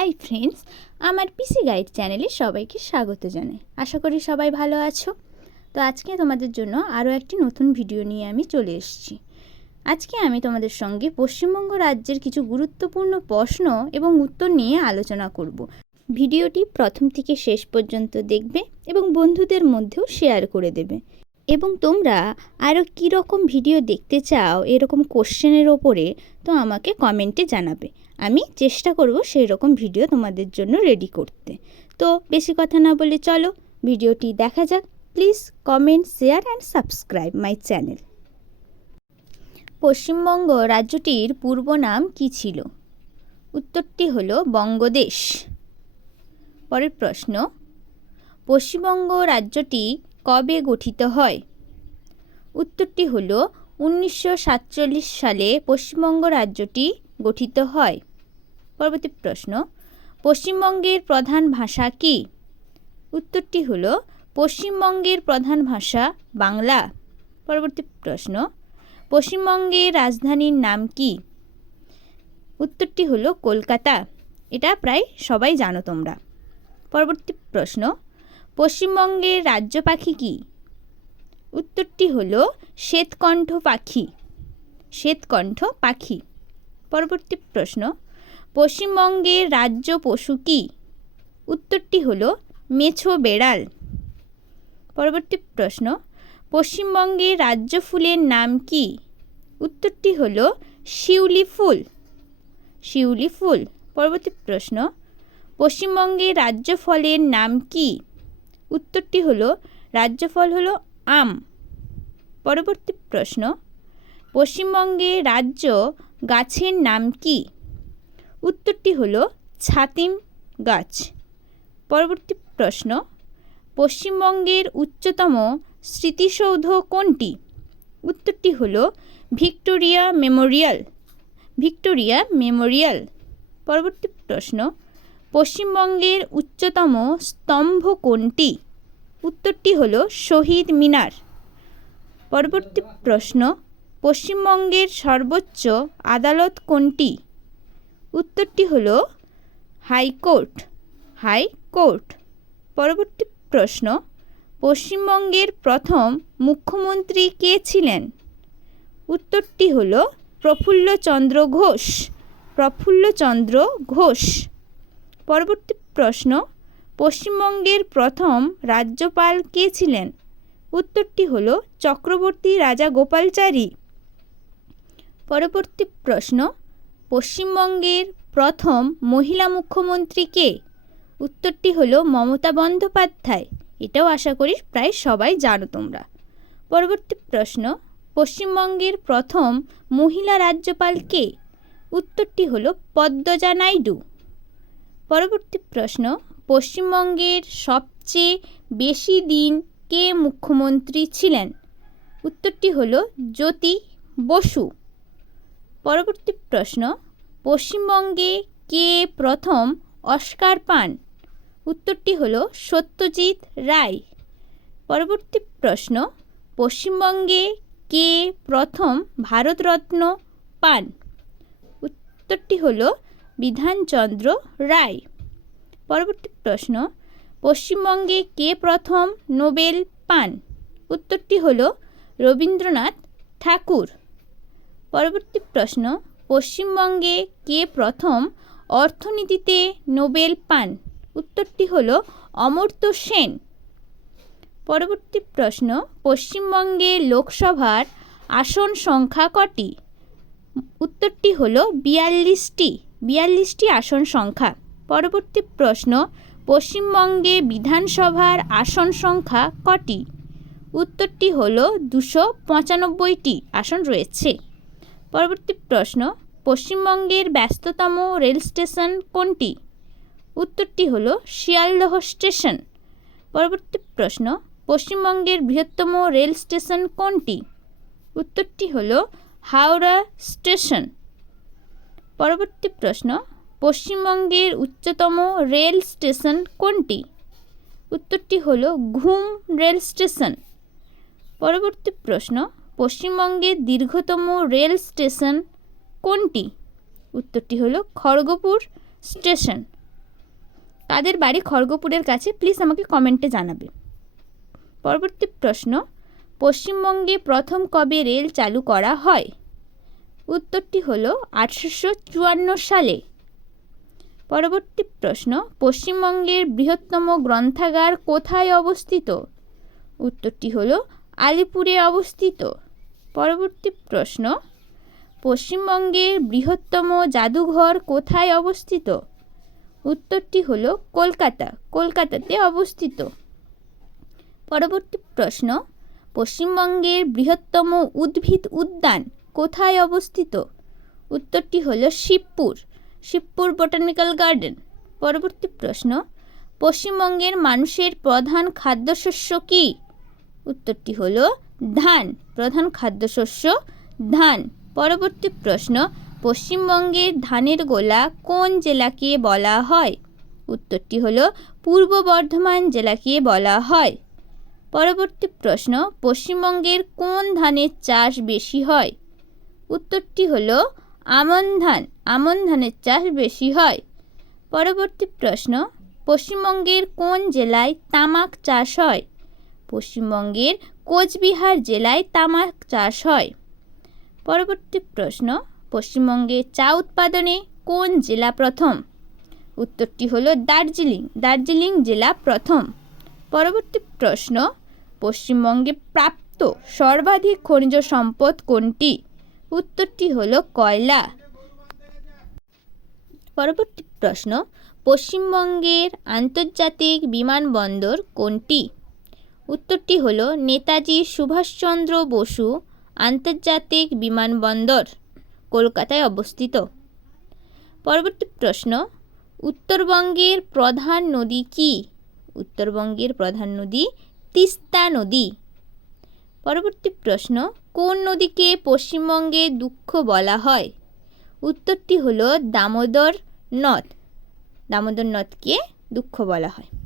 Hi friends, আমার পিসি guide চ্যানেলে সবাইকে স্বাগত জানাই। আশা করি সবাই ভালো আছো। তো আজকে তোমাদের জন্য আরও একটি নতুন ভিডিও নিয়ে আমি চলে এসেছি। আজকে আমি তোমাদের সঙ্গে পশ্চিমবঙ্গ রাজ্যের কিছু গুরুত্বপূর্ণ প্রশ্ন এবং উত্তর নিয়ে আলোচনা করব। ভিডিওটি প্রথম থেকে শেষ পর্যন্ত দেখবে এবং বন্ধুদের মধ্যেও শেয়ার করে দেবে। এবং তোমরা আরও কীরকম ভিডিও দেখতে চাও, এরকম কোশ্চেনের ওপরে, তো আমাকে কমেন্টে জানাবে। আমি চেষ্টা করব সেই রকম ভিডিও তোমাদের জন্য রেডি করতে। তো বেশি কথা না বলে চলো, ভিডিওটি দেখা যাক। Please comment share and subscribe my channel Paschimbanga রাজ্যটির পূর্ব নাম কী ছিল? উত্তরটি হলো বঙ্গদেশ। পরের প্রশ্ন, পশ্চিমবঙ্গ রাজ্যটি কবে গঠিত হয়? উত্তরটি হলো উনিশশো সালে পশ্চিমবঙ্গ রাজ্যটি গঠিত হয়। পরবর্তী প্রশ্ন, পশ্চিমবঙ্গের প্রধান ভাষা কী? উত্তরটি হলো পশ্চিমবঙ্গের প্রধান ভাষা বাংলা। পরবর্তী প্রশ্ন, পশ্চিমবঙ্গের রাজধানীর নাম কি? উত্তরটি হলো কলকাতা। এটা প্রায় সবাই জানো তোমরা। পরবর্তী প্রশ্ন পশ্চিমবঙ্গের রাজ্য পাখি কী? উত্তরটি হল শ্বেতকণ্ঠ পাখি। শ্বেতকণ্ঠ পাখি। পরবর্তী প্রশ্ন, পশ্চিমবঙ্গের রাজ্য পশু কী? উত্তরটি হল মেছো বেড়াল। পরবর্তী প্রশ্ন, পশ্চিমবঙ্গের রাজ্য ফুলের নাম কি? উত্তরটি হল শিউলি ফুল। শিউলি ফুল। পরবর্তী প্রশ্ন, পশ্চিমবঙ্গের রাজ্য ফলের নাম কি? উত্তরটি হলো রাজ্য ফল হলো আম। পরবর্তী প্রশ্ন, পশ্চিমবঙ্গে রাজ্য গাছের নাম কি? উত্তরটি হলো, ছাতিম গাছ। পরবর্তী প্রশ্ন, পশ্চিমবঙ্গের উচ্চতম স্মৃতিসৌধ কোনটি? উত্তরটি হলো, ভিক্টোরিয়া মেমোরিয়াল। Victoria Memorial. পরবর্তী প্রশ্ন পশ্চিমবঙ্গের উচ্চতম স্তম্ভ কোনটি? উত্তরটি হল শহীদ মিনার। পরবর্তী প্রশ্ন, পশ্চিমবঙ্গের সর্বোচ্চ আদালত কোনটি? উত্তরটি হল হাইকোর্ট। হাইকোর্ট। পরবর্তী প্রশ্ন, পশ্চিমবঙ্গের প্রথম মুখ্যমন্ত্রী কে ছিলেন? উত্তরটি হল প্রফুল্লচন্দ্র ঘোষ। প্রফুল্লচন্দ্র ঘোষ। পরবর্তী প্রশ্ন, পশ্চিমবঙ্গের প্রথম রাজ্যপাল কে ছিলেন? উত্তরটি হল চক্রবর্তী রাজা গোপালচারী। পরবর্তী প্রশ্ন, পশ্চিমবঙ্গের প্রথম মহিলা মুখ্যমন্ত্রী কে? উত্তরটি হলো মমতা বন্দ্যোপাধ্যায়। এটাও আশা করি প্রায় সবাই জানো তোমরা। পরবর্তী প্রশ্ন, পশ্চিমবঙ্গের প্রথম মহিলা রাজ্যপাল কে? উত্তরটি হলো পদ্মজা নাইডু। পরবর্তী প্রশ্ন, পশ্চিমবঙ্গের সবচেয়ে বেশি দিন কে মুখ্যমন্ত্রী ছিলেন? উত্তরটি হল জ্যোতি বসু। পরবর্তী প্রশ্ন, পশ্চিমবঙ্গে কে প্রথম অস্কার পান? উত্তরটি হল সত্যজিৎ রায়। পরবর্তী প্রশ্ন, পশ্চিমবঙ্গে কে প্রথম ভারতরত্ন পান? উত্তরটি হলো বিধানচন্দ্র রায়। পরবর্তী প্রশ্ন, পশ্চিমবঙ্গে কে প্রথম নোবেল পান? উত্তরটি হল রবীন্দ্রনাথ ঠাকুর। পরবর্তী প্রশ্ন, পশ্চিমবঙ্গে কে প্রথম অর্থনীতিতে নোবেল পান? উত্তরটি হল অমর্ত্য সেন। পরবর্তী প্রশ্ন, পশ্চিমবঙ্গে লোকসভার আসন সংখ্যা কটি? উত্তরটি হল বিয়াল্লিশটি। বিয়াল্লিশটি আসন সংখ্যা। পরবর্তী প্রশ্ন, পশ্চিমবঙ্গে বিধানসভার আসন সংখ্যা কটি? উত্তরটি হল দুশো পঁচানব্বইটি আসন রয়েছে। পরবর্তী প্রশ্ন, পশ্চিমবঙ্গের ব্যস্ততম রেল স্টেশন কোনটি? উত্তরটি হল শিয়ালদহ স্টেশন। পরবর্তী প্রশ্ন, পশ্চিমবঙ্গের বৃহত্তম রেল স্টেশন কোনটি? উত্তরটি হল হাওড়া স্টেশন। পরবর্তী প্রশ্ন, পশ্চিমবঙ্গের উচ্চতম রেল স্টেশন কোনটি? উত্তরটি হল ঘুম রেল স্টেশন। পরবর্তী প্রশ্ন, পশ্চিমবঙ্গের দীর্ঘতম রেল স্টেশন কোনটি? উত্তরটি হল খড়গপুর স্টেশন। কাদের বাড়ি খড়গপুরের কাছে? প্লিজ আমাকে কমেন্টে জানাবে। পরবর্তী প্রশ্ন, পশ্চিমবঙ্গে প্রথম কবে রেল চালু করা হয়? উত্তরটি হল আঠারোশো চুয়ান্ন সালে। পরবর্তী প্রশ্ন, পশ্চিমবঙ্গের বৃহত্তম গ্রন্থাগার কোথায় অবস্থিত? উত্তরটি হল আলিপুরে অবস্থিত। পরবর্তী প্রশ্ন, পশ্চিমবঙ্গের বৃহত্তম জাদুঘর কোথায় অবস্থিত? উত্তরটি হল কলকাতা, কলকাতাতে অবস্থিত। পরবর্তী প্রশ্ন, পশ্চিমবঙ্গের বৃহত্তম উদ্ভিদ উদ্যান কোথায় অবস্থিত? উত্তরটি হল শিবপুর। Shibpur botanical garden. পরবর্তী প্রশ্ন, পশ্চিমবঙ্গের মানুষের প্রধান খাদ্যশস্য কী? উত্তরটি হল ধান, প্রধান খাদ্যশস্য ধান। পরবর্তী প্রশ্ন পশ্চিমবঙ্গের ধানের গোলা কোন জেলাকে বলা হয়? উত্তরটি হল পূর্ব বর্ধমান জেলাকে বলা হয়। পরবর্তী প্রশ্ন, পশ্চিমবঙ্গের কোন ধানের চাষ বেশি হয়? উত্তরটি হল, আমন ধান, আমন ধানের চাষ বেশি হয়। পরবর্তী প্রশ্ন, পশ্চিমবঙ্গের কোন জেলায় তামাক চাষ হয়? পশ্চিমবঙ্গের কোচবিহার জেলায় তামাক চাষ হয়। পরবর্তী প্রশ্ন, পশ্চিমবঙ্গে চা উৎপাদনে কোন জেলা প্রথম? উত্তরটি হল দার্জিলিং দার্জিলিং জেলা প্রথম। পরবর্তী প্রশ্ন, পশ্চিমবঙ্গে প্রাপ্ত সর্বাধিক খনিজ সম্পদ কোনটি? উত্তরটি হল কয়লা। পরবর্তী প্রশ্ন, পশ্চিমবঙ্গের আন্তর্জাতিক বিমানবন্দর কোনটি? উত্তরটি হল নেতাজি সুভাষচন্দ্র বসু আন্তর্জাতিক বিমানবন্দর, কলকাতায় অবস্থিত। পরবর্তী প্রশ্ন, উত্তরবঙ্গের প্রধান নদী কী? উত্তরবঙ্গের প্রধান নদী তিস্তা নদী। পরবর্তী প্রশ্ন কোন নদীকে পশ্চিমবঙ্গে দুঃখ বলা হয়? উত্তরটি হলো দামোদর নদ। দামোদর নদকে দুঃখ বলা হয়।